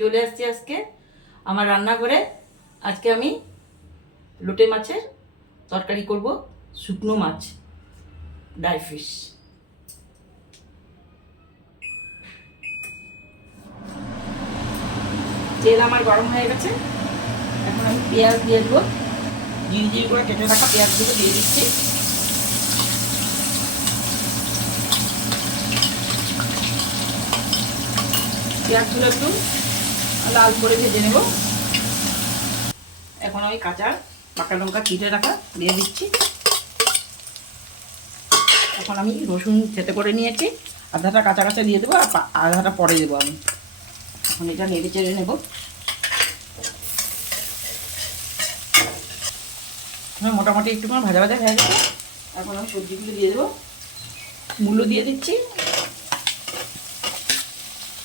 চলে আসছি আজকে আমার রান্নাঘরে। আজকে আমি লোটে মাছের তরকারি করব, শুকনো মাছ, ড্রাই ফিশ। তেল আমার গরম হয়ে গেছে, এখন আমি পেঁয়াজ দিয়ে দেবো। জিরি করে কেটে রাখা পেঁয়াজগুলো দিয়ে দিচ্ছি। পেঁয়াজগুলো একটু লাল করে ভেজে নেব। এখন আমি কাঁচা পাকা লঙ্কা চিড়ে রাখা দিয়ে দিচ্ছি। এখন আমি রসুন থেতে করে নিয়েছি, আধাটা কাঁচা কাঁচা দিয়ে দেবো আর আধাটা পরে দেবো আমি। এখন এটা নেড়ে চেড়ে নেব। মোটামুটি একটু ভাজা ভাজা হয়ে গেছে। এখন আমি সবজিগুলো দিয়ে দেবো। মূলো দিয়ে দিচ্ছি,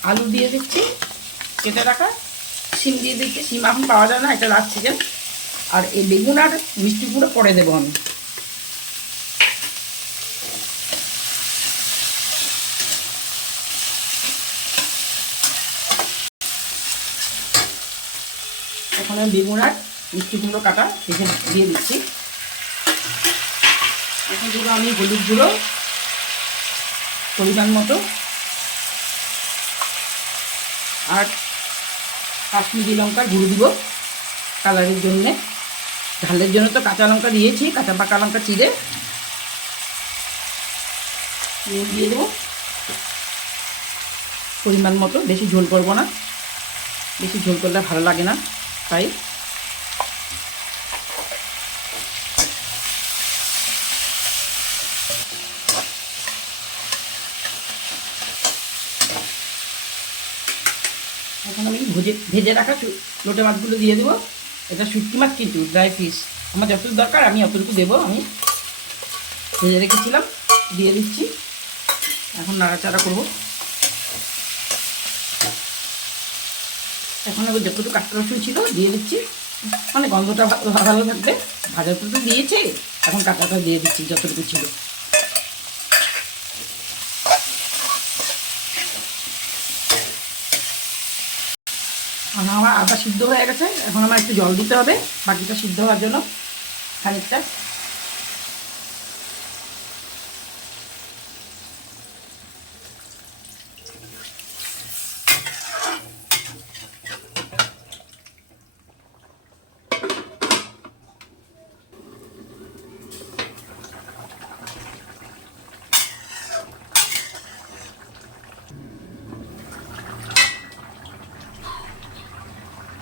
আলু দিয়ে দিচ্ছি কেটে রাখা, শিম দিয়ে দিচ্ছি। শিম এখন পাওয়া যায় না, এটা লাস্ট সিজন। আর এই বেগুন আর মিষ্টি গুঁড়ো পরে দেবো আমি। এখন আমি বেগুন আর মিষ্টি গুঁড়ো কাটা ভেজে দিয়ে দিচ্ছি। এখন দেবো আমি হলুদ গুঁড়ো পরিমাণ মতো, আর কাশ্মীরি লঙ্কার গুঁড়ো দিব কালারের জন্যে। ঝালের জন্য তো কাঁচা লঙ্কা দিয়েছি, কাঁচা পাকা লঙ্কা চিড়ে। নুন দিয়ে দেবো পরিমাণ মতো, বেশি ঝোল করবো না, বেশি ঝোল করলে ভালো লাগে না, তাই। এখন আমি ভেজে রাখা লোটে মাছগুলো দিয়ে দেবো। এটা শুটকি মাছ কিন্তু ড্রাই ফিশ, আমার যতটুকু দরকার আমি অতটুকু দেবো। আমি ভেজে রেখেছিলাম, দিয়ে দিচ্ছি। এখন নাড়াচাড়া করবো। এখন আবার যতটুকু কাঁচা রসুন ছিল দিয়ে দিচ্ছি, মানে গন্ধটা ভালো থাকবে। ভাজাটা তো দিয়েছে, এখন কাঁচাটা দিয়ে দিচ্ছি যতটুকু ছিল। আমার আদা সিদ্ধ হয়ে গেছে, এখন আমার একটু জল দিতে হবে বাকিটা সিদ্ধ হওয়ার জন্য খানিকটা।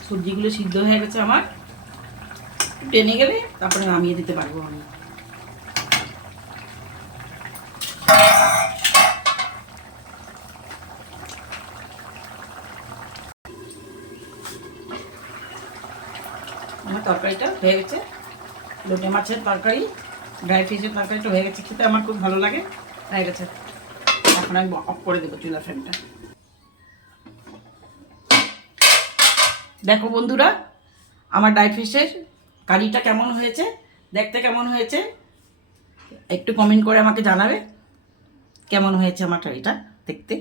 সবজিগুলো সিদ্ধ হয়ে গেছে আমার, টেনে গেলে তারপরে নামিয়ে দিতে পারবো আমি। আমার তরকারিটা হয়ে গেছে, লোটে মাছের তরকারি, ড্রাই ফিশের তরকারিটা হয়ে গেছে। খেতে আমার খুব ভালো লাগে, হয়ে গেছে। এখন আমি অফ করে দেবো চুলা ফ্যানটা। দেখো বন্ধুরা, আমার ড্রাই ফিশের কারিটা কেমন হয়েছে, দেখতে কেমন হয়েছে একটু কমেন্ট করে আমাকে জানাবে কেমন হয়েছে আমার কারিটা দেখতে।